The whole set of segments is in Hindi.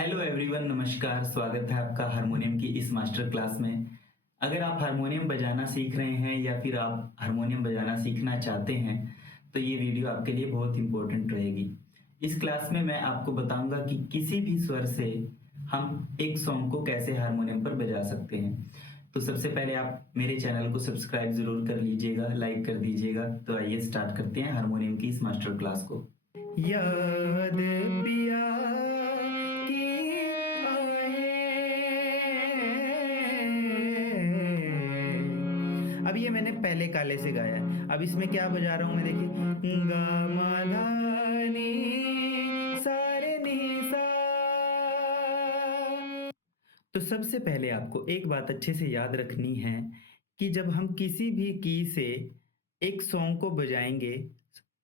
हेलो एवरीवन, नमस्कार। स्वागत है आपका हारमोनियम की इस मास्टर क्लास में। अगर आप हारमोनियम बजाना सीख रहे हैं या फिर आप हारमोनियम बजाना सीखना चाहते हैं तो ये वीडियो आपके लिए बहुत इम्पोर्टेंट रहेगी। इस क्लास में मैं आपको बताऊंगा कि किसी भी स्वर से हम एक सॉन्ग को कैसे हारमोनियम पर बजा सकते हैं। तो सबसे पहले आप मेरे चैनल को सब्सक्राइब ज़रूर कर लीजिएगा, लाइक कर दीजिएगा। तो आइए स्टार्ट करते हैं हारमोनियम की इस मास्टर क्लास को। याद पिया की आए। अब ये मैंने पहले काले से गाया है। अब इसमें क्या बजा रहा हूं मैं, देखिए, गा मा धा नी सा रे नी सा। तो सबसे पहले आपको एक बात अच्छे से याद रखनी है कि जब हम किसी भी की से एक सॉन्ग को बजाएंगे,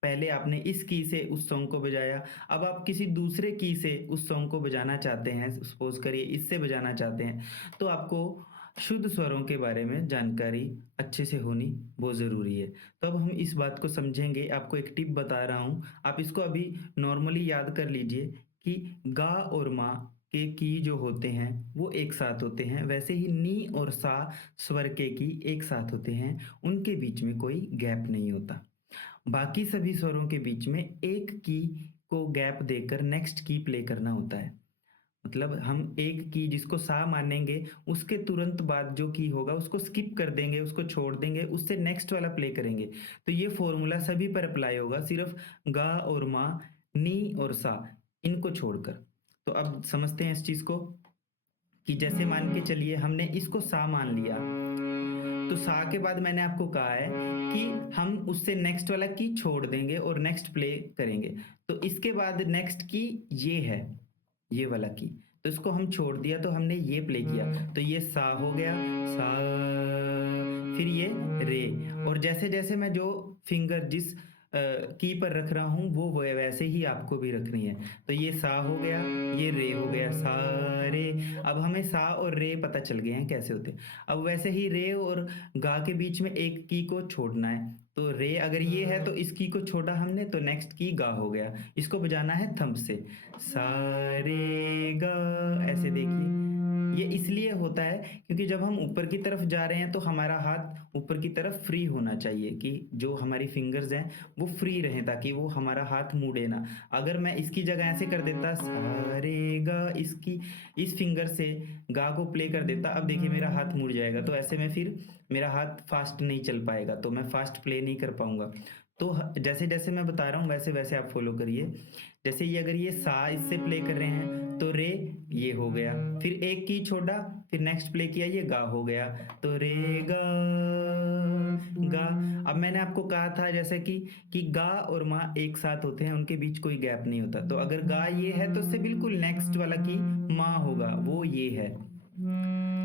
पहले आपने इस की से उस सॉन्ग को बजाया, अब आप किसी दूसरे की से उस सॉन्ग को बजाना चाहते हैं, सपोज करिए इससे बजाना चाहते हैं, तो आपको शुद्ध स्वरों के बारे में जानकारी अच्छे से होनी बहुत ज़रूरी है। तो अब हम इस बात को समझेंगे। आपको एक टिप बता रहा हूँ, आप इसको अभी नॉर्मली याद कर लीजिए कि गा और मा के की जो होते हैं वो एक साथ होते हैं, वैसे ही नी और सा स्वर के की एक साथ होते हैं, उनके बीच में कोई गैप नहीं होता। बाकी सभी स्वरों के बीच में एक की को गैप देकर नेक्स्ट की प्ले करना होता है। मतलब हम एक की जिसको सा मानेंगे, उसके तुरंत बाद जो की होगा उसको स्किप कर देंगे, उसको छोड़ देंगे, उससे नेक्स्ट वाला प्ले करेंगे। तो ये फॉर्मूला सभी पर अप्लाई होगा, सिर्फ गा और मा, नी और सा, इनको छोड़कर। तो अब समझते हैं इस चीज को कि जैसे मान के चलिए हमने इसको सा मान लिया, तो सा के बाद मैंने आपको कहा है कि हम उससे नेक्स्ट वाला की छोड़ देंगे और नेक्स्ट प्ले करेंगे। तो इसके बाद नेक्स्ट की ये है, ये वाला की, तो इसको हम छोड़ दिया, तो हमने ये प्ले किया, तो ये सा हो गया, सा, फिर ये रे। और जैसे जैसे मैं जो फिंगर जिस की पर रख रहा हूँ वो वैसे ही आपको भी रखनी है। तो ये सा हो गया, ये रे हो गया, सा रे। अब हमें सा और रे पता चल गए हैं कैसे होते हैं। अब वैसे ही रे और गा के बीच में एक की को छोड़ना है। तो रे अगर ये है तो इस की को छोड़ा हमने, तो नेक्स्ट की गा हो गया। इसको बजाना है थंब से, सा रे गा, ऐसे देखिए। ये इसलिए होता है क्योंकि जब हम ऊपर की तरफ जा रहे हैं तो हमारा हाथ ऊपर की तरफ फ्री होना चाहिए, कि जो हमारी फिंगर्स हैं वो फ्री रहें, ताकि वो हमारा हाथ मुड़े ना। अगर मैं इसकी जगह ऐसे कर देता, सा रे गा, इसकी इस फिंगर से गा को प्ले कर देता, अब देखिए मेरा हाथ मुड़ जाएगा, तो ऐसे में फिर मेरा हाथ फास्ट नहीं चल पाएगा, तो मैं फास्ट प्ले नहीं कर पाऊंगा। तो जैसे जैसे मैं बता रहा हूँ वैसे वैसे आप फॉलो करिए। जैसे ये अगर ये सा इससे प्ले कर रहे हैं तो रे ये हो गया, फिर एक की छोड़ा, फिर नेक्स्ट प्ले किया, ये गा हो गया, तो रे गा गा। अब मैंने आपको कहा था जैसे कि गा और मा एक साथ होते हैं, उनके बीच कोई गैप नहीं होता। तो अगर गा ये है तो उससे बिल्कुल नेक्स्ट वाला की मा होगा, वो ये है,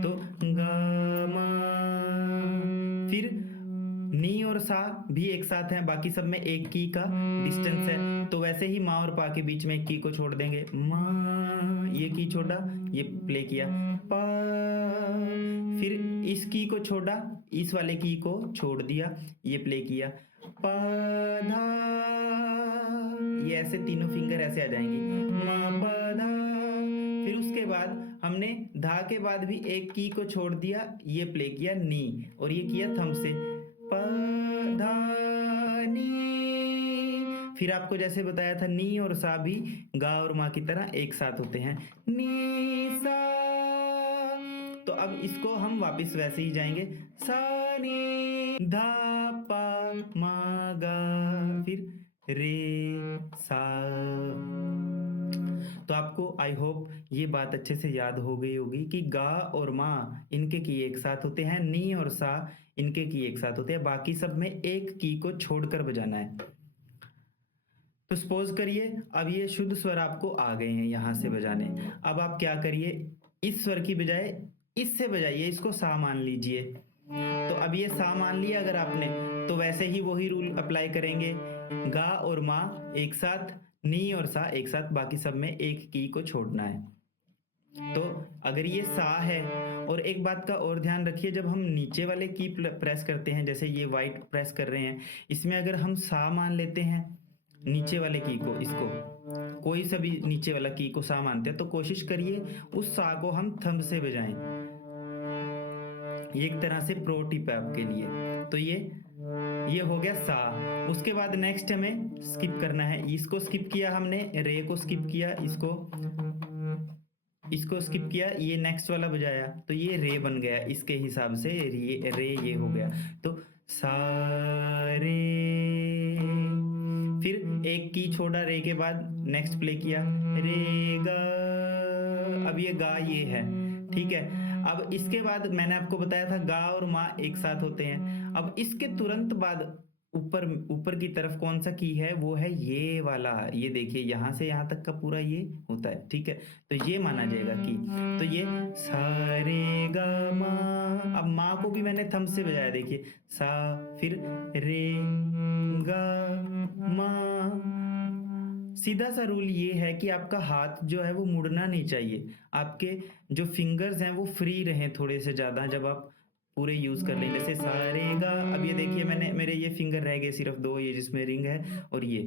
तो गा मा। फिर नी और सा भी एक साथ हैं, बाकी सब में एक की का डिस्टेंस है, तो वैसे ही मा और पा के बीच में एक की को छोड़ देंगे, मा, ये की छोड़ा, ये प्ले किया, पा, फिर इस की को छोड़ा, इस वाले की को छोड़ दिया, ये प्ले किया, पा धा, ये ऐसे तीनों फिंगर ऐसे आ जाएंगी, मा पा धा। फिर उसके बाद हमने धा के बाद भी एक की को छोड़ दिया, ये प्ले किया नी, और ये किया थंब से, प धा नी। फिर आपको जैसे बताया था नी और सा भी गा और मा की तरह एक साथ होते हैं, नी सा। तो अब इसको हम वापस वैसे ही जाएंगे, सा नी धा पा मा गा, फिर रे सा। तो आपको आई होप ये बात अच्छे से याद हो गई होगी कि गा और मा इनके की एक साथ होते हैं, नी और सा इनके की एक साथ होते हैं, बाकी सब में एक की को छोड़कर बजाना है। तो सपोज करिए अब ये शुद्ध स्वर आपको आ गए हैं यहाँ से बजाने। अब आप क्या करिए, इस स्वर की बजाय इससे बजाइए, इसको सा मान लीजिए। तो अब ये सा मान लिया अगर आपने, तो वैसे ही वही रूल अप्लाई करेंगे, गा और मा एक साथ, नी और सा एक साथ, बाकी सब में एक की को छोड़ना है। तो अगर ये सा है, और एक बात का और ध्यान रखिए, जब हम नीचे वाले की प्रेस करते हैं, जैसे ये वाइट प्रेस कर रहे हैं, इसमें अगर हम सा मान लेते हैं नीचे वाले की को, इसको, कोई सा भी नीचे वाला की को सा मानते हैं, तो कोशिश करिए उस सा को हम थंब से बजाएँ। ये एक तरह से प्रो टिप है आपके लिए। तो ये हो गया सा। उसके बाद नेक्स्ट हमें स्किप करना है। इसको स्किप किया हमने, रे को स्किप किया, इसको स्किप किया, ये नेक्स्ट वाला बजाया, तो ये रे बन गया। इसके हिसाब से रे ये हो गया। तो सा रे, फिर एक की छोड़ा रे के बाद नेक्स्ट प्ले किया रे गा। अब ये गा ये है, ठीक है। अब इसके बाद मैंने आपको बताया था गा और मा एक साथ होते हैं। अब इसके तुरंत बाद ऊपर ऊपर की तरफ कौन सा की है, वो है ये वाला। ये देखिए यहाँ से यहाँ तक का पूरा ये होता है, ठीक है। तो ये माना जाएगा की। तो ये सा रे गा मा। अब मा को भी मैंने थंब से बजाया, देखिए सा, फिर रे गा मा। सीधा सा रूल ये है कि आपका हाथ जो है वो मुड़ना नहीं चाहिए। आपके जो फिंगर्स हैं वो फ्री रहें थोड़े से ज़्यादा, जब आप पूरे यूज़ कर लें। जैसे सा रे गा, अब ये देखिए मैंने मेरे ये फिंगर रह गए सिर्फ 2, ये जिसमें रिंग है और ये।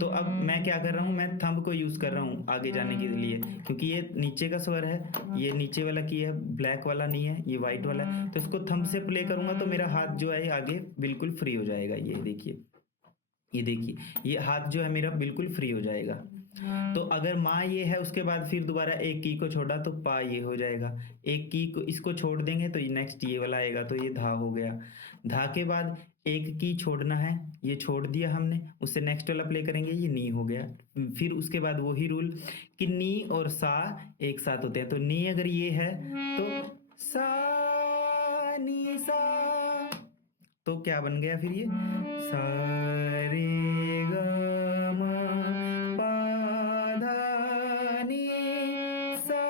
तो अब मैं क्या कर रहा हूँ, मैं थंब को यूज़ कर रहा हूँ आगे जाने के लिए, क्योंकि ये नीचे का स्वर है, ये नीचे वाला की है, ब्लैक वाला नहीं है, ये व्हाइट वाला है। तो इसको थंब से प्ले करूँगा तो मेरा हाथ जो है आगे बिल्कुल फ्री हो जाएगा। ये देखिए ये हाथ जो है मेरा बिल्कुल फ्री हो जाएगा। तो अगर माँ ये है, उसके बाद फिर दोबारा एक की को छोड़ा तो पा ये हो जाएगा। एक की को इसको छोड़ देंगे तो ये नेक्स्ट ये वाला आएगा, तो ये धा हो गया। धा के बाद एक की छोड़ना है, ये छोड़ दिया हमने, उससे नेक्स्ट वाला प्ले करेंगे, ये नी हो गया। फिर उसके बाद वही रूल कि नी और सा एक साथ होते हैं। तो नी अगर ये है तो सा नी सा, तो क्या बन गया फिर ये सा रे गा मा पा धा नी सा।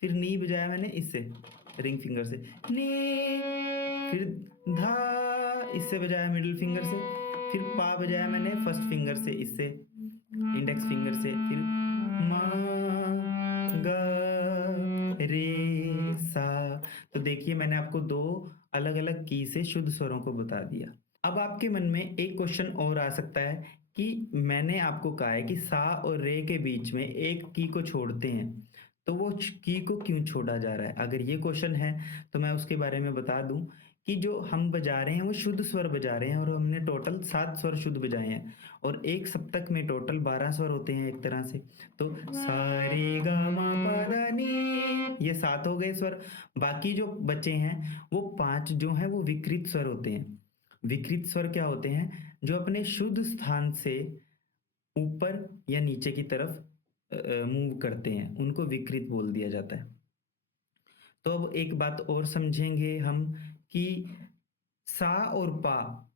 फिर नी बजाया मैंने इससे, रिंग फिंगर से नी, फिर धा इससे बजाया मिडिल फिंगर से, फिर पा बजाया मैंने फर्स्ट फिंगर से, इससे इंडेक्स फिंगर से, फिर मा गा रे सा। तो देखिए मैंने आपको 2 अलग-अलग की से शुद्ध स्वरों को बता दिया। अब आपके मन में एक क्वेश्चन और आ सकता है कि मैंने आपको कहा है कि सा और रे के बीच में एक की को छोड़ते हैं, तो वो की को क्यों छोड़ा जा रहा है? अगर ये क्वेश्चन है तो मैं उसके बारे में बता दूं कि जो हम बजा रहे हैं वो शुद्ध स्वर बजा रहे हैं, और हमने टोटल 7 स्वर शुद्ध बजाए हैं, और एक सप्तक में टोटल 12 स्वर होते हैं एक तरह से। तो सा रे गा मा पा धा नी, ये 7 हो गए स्वर। बाकी जो बचे हैं वो 5 जो हैं वो विकृत स्वर होते हैं। विकृत स्वर क्या होते हैं? जो अपने शुद्ध स्थान से ऊपर या नीचे की तरफ मूव करते हैं, उनको विकृत बोल दिया जाता है। तो अब एक बात और समझेंगे हम कि सा और पा,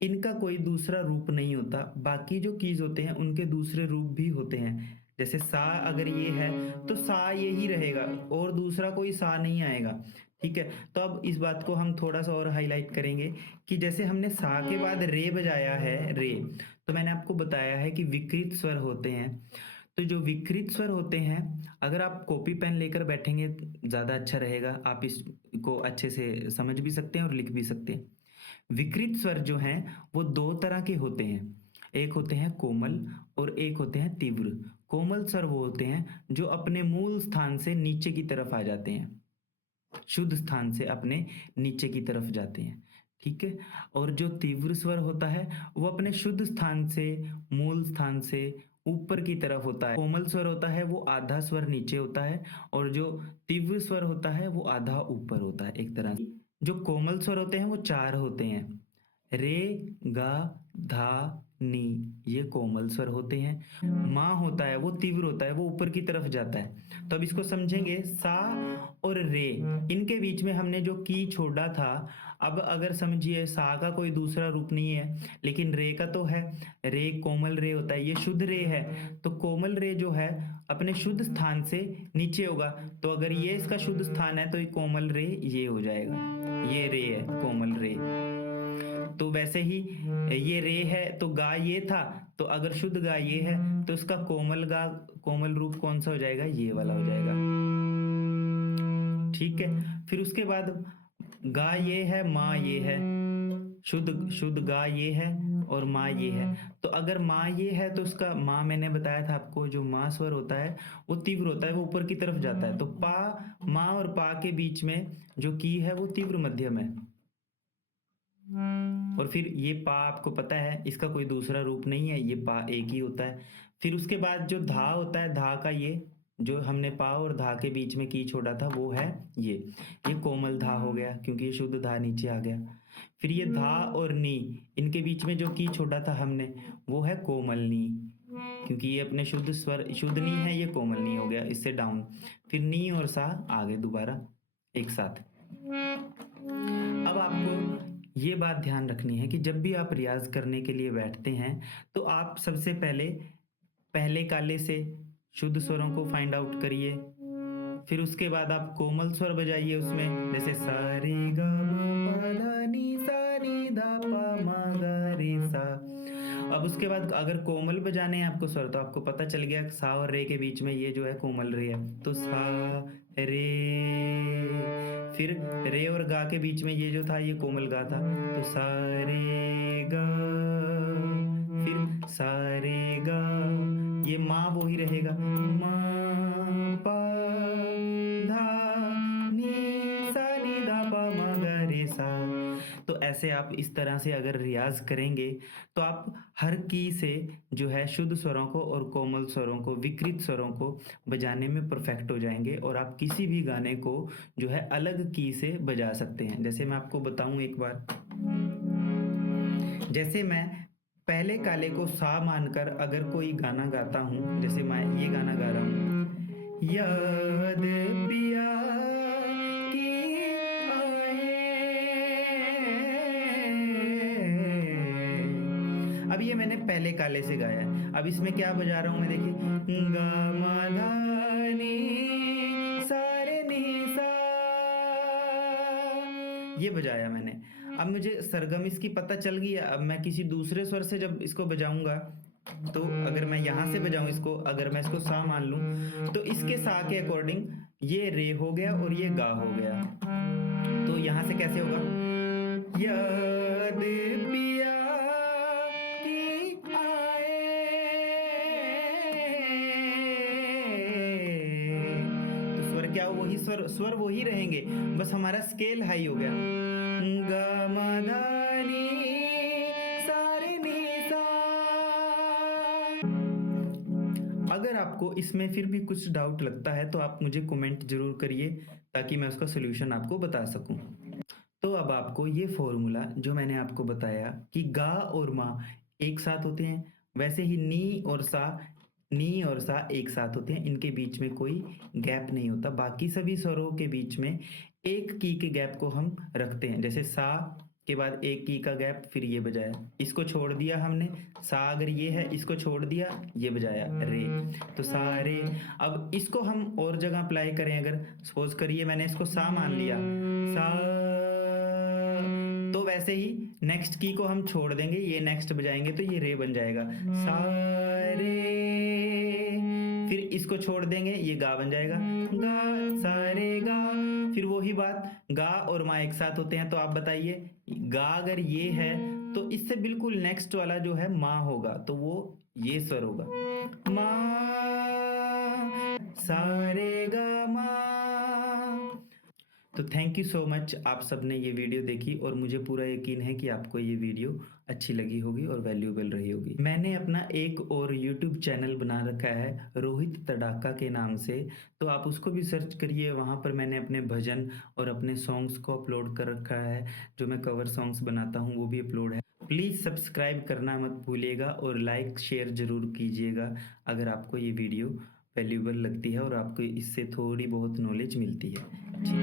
इनका कोई दूसरा रूप नहीं होता। बाकी जो कीज़ होते हैं उनके दूसरे रूप भी होते हैं। जैसे सा अगर ये है तो सा ये ही रहेगा, और दूसरा कोई सा नहीं आएगा, ठीक है। तो अब इस बात को हम थोड़ा-सा और हाइलाइट करेंगे कि जैसे हमने सा के बाद रे बजाया है, रे, तो मैंने आपको बताया है कि विकृत स्वर होते हैं। तो जो विकृत स्वर होते हैं, अगर आप कॉपी पेन लेकर बैठेंगे ज़्यादा अच्छा रहेगा। आप इसको अच्छे से समझ भी सकते हैं और लिख भी सकते हैं। विकृत स्वर जो हैं वो 2 तरह के होते हैं। एक होते हैं कोमल और एक होते हैं तीव्र। कोमल स्वर वो होते हैं जो अपने मूल स्थान से नीचे की तरफ आ जाते हैं। शुद्ध स्थान से अपने नीचे की तरफ जाते हैं, ठीक है। और जो तीव्र स्वर होता है वो अपने शुद्ध स्थान से, मूल स्थान से ऊपर की तरफ होता है। कोमल स्वर होता है वो आधा स्वर नीचे होता है, और जो तीव्र स्वर होता है वो आधा ऊपर होता है एक तरह से। जो कोमल स्वर होते हैं वो 4 होते हैं। रे, गा, धा, नी, ये कोमल स्वर होते हैं। मा होता है वो तीव्र होता है, वो ऊपर की तरफ जाता है। तो अब इसको समझेंगे, सा और रे, इनके बीच में हमने जो की छोड़ा था। अब अगर समझिए सा का कोई दूसरा रूप नहीं है, लेकिन रे का तो है। रे कोमल रे होता है, ये शुद्ध रे है। तो कोमल रे जो है अपने शुद्ध स्थान से नीचे होगा। तो अगर ये इसका शुद्ध स्थान है तो ये कोमल रे ये हो जाएगा, ये रे है कोमल रे। तो वैसे ही ये रे है तो गा ये था, तो अगर शुद्ध गा ये है तो इसका कोमल गा, कोमल रूप कौन सा हो जाएगा, ये वाला हो जाएगा, ठीक है। फिर उसके बाद गा ये है, मा ये है, शुद्ध शुद्ध गा ये है, और माँ ये है। तो अगर माँ ये है तो उसका माँ मैंने बताया था आपको जो माँ स्वर होता है वो तीव्र होता है, वो ऊपर की तरफ जाता है। तो पा, माँ और पा के बीच में जो की है वो तीव्र मध्यम है। और फिर ये पा आपको पता है इसका कोई दूसरा रूप नहीं है, ये पा एक ही होता है। फिर उसके बाद जो धा होता है, धा का ये जो हमने पा और धा के बीच में की छोड़ा था वो है ये कोमल धा हो गया क्योंकि ये शुद्ध धा नीचे आ गया। फिर ये धा और नी, इनके बीच में जो की छोड़ा था हमने वो है कोमल नी, क्योंकि ये अपने शुद्ध स्वर शुद्ध नी है, ये कोमल नी हो गया इससे डाउन। फिर नी और सा आगे दोबारा एक साथ। अब आपको ये बात ध्यान रखनी है कि जब भी आप रियाज़ करने के लिए बैठते हैं, तो आप सबसे पहले पहले काले से शुद्ध स्वरों को फाइंड आउट करिए। फिर उसके बाद आप कोमल स्वर बजाइए उसमें, जैसे सा रे ग म प ध नि सा नि ध प म ग रे सा। अब उसके बाद अगर कोमल बजाने हैं आपको स्वर, तो आपको पता चल गया सा और रे के बीच में ये जो है कोमल रे है, तो सा रे। फिर रे और गा के बीच में ये जो था ये कोमल गा था, तो सा रे ग। फिर सा रे ग, ये माँ वो ही रहेगा, मा पा धा नी सा नी धा पा मा गा रे सा। तो ऐसे आप इस तरह से अगर रियाज़ करेंगे तो आप हर की से जो है शुद्ध स्वरों को और कोमल स्वरों को, विकृत स्वरों को बजाने में परफेक्ट हो जाएँगे और आप किसी भी गाने को जो है अलग की से बजा सकते हैं। जैसे मैं आपको बताऊँ एक बार, जैसे मैं पहले काले को सा मानकर अगर कोई गाना गाता हूँ, जैसे मैं ये गाना गा रहा हूँ, याद पिया की आए। अब ये मैंने पहले काले से गाया है। अब इसमें क्या बजा रहा हूँ मैं, देखिए गा मा धा नी सा रे नी सा, ये बजाया मैंने। अब मुझे सरगम इसकी पता चल गई है, अब मैं किसी दूसरे स्वर से जब इसको बजाऊँगा, तो अगर मैं यहाँ से बजाऊँ इसको, अगर मैं इसको सा मान लूँ, तो इसके सा के अकॉर्डिंग ये रे हो गया और ये गा हो गया। तो यहाँ से कैसे होगा, याद पिया की आए। तो स्वर क्या, वही स्वर वही रहेंगे, बस हमारा स्केल हाई हो गया, ग म ध नि सा रे नि सा। अगर आपको इसमें फिर भी कुछ डाउट लगता है तो आप मुझे कमेंट ज़रूर करिए ताकि मैं उसका सॉल्यूशन आपको बता सकूं। तो अब आपको ये फॉर्मूला जो मैंने आपको बताया कि गा और मा एक साथ होते हैं, वैसे ही नी और सा एक साथ होते हैं, इनके बीच में कोई गैप नहीं होता। बाकी सभी स्वरों के बीच में एक की के गैप को हम रखते हैं, जैसे सा के बाद एक की का गैप, फिर ये बजाया, इसको छोड़ दिया हमने, सा अगर ये है इसको छोड़ दिया, ये बजाया रे, तो सा रे। अब इसको हम और जगह अप्लाई करें, अगर सपोज करिए मैंने इसको सा मान लिया, सा, तो वैसे ही नेक्स्ट की को हम छोड़ देंगे, ये नेक्स्ट बजाएंगे तो ये रे बन जाएगा, सा रे। फिर इसको छोड़ देंगे, ये गा बन जाएगा, गा सा रे गा। फिर वही बात, गा और मा एक साथ होते हैं, तो आप बताइए गा अगर ये है तो इससे बिल्कुल नेक्स्ट वाला जो है मा होगा, तो वो ये स्वर होगा, मा सा रे गा मा। तो थैंक यू सो मच, आप सबने ये वीडियो देखी और मुझे पूरा यकीन है कि आपको ये वीडियो अच्छी लगी होगी और वैल्यूएबल रही होगी। मैंने अपना एक और यूट्यूब चैनल बना रखा है रोहित तड़ाका के नाम से, तो आप उसको भी सर्च करिए। वहाँ पर मैंने अपने भजन और अपने सॉन्ग्स को अपलोड कर रखा है, जो मैं कवर सॉन्ग्स बनाता हूँ वो भी अपलोड है। प्लीज़ सब्सक्राइब करना मत भूलिएगा और लाइक शेयर ज़रूर कीजिएगा अगर आपको ये वीडियो वैल्यूएबल लगती है और आपको इससे थोड़ी बहुत नॉलेज मिलती है। जी।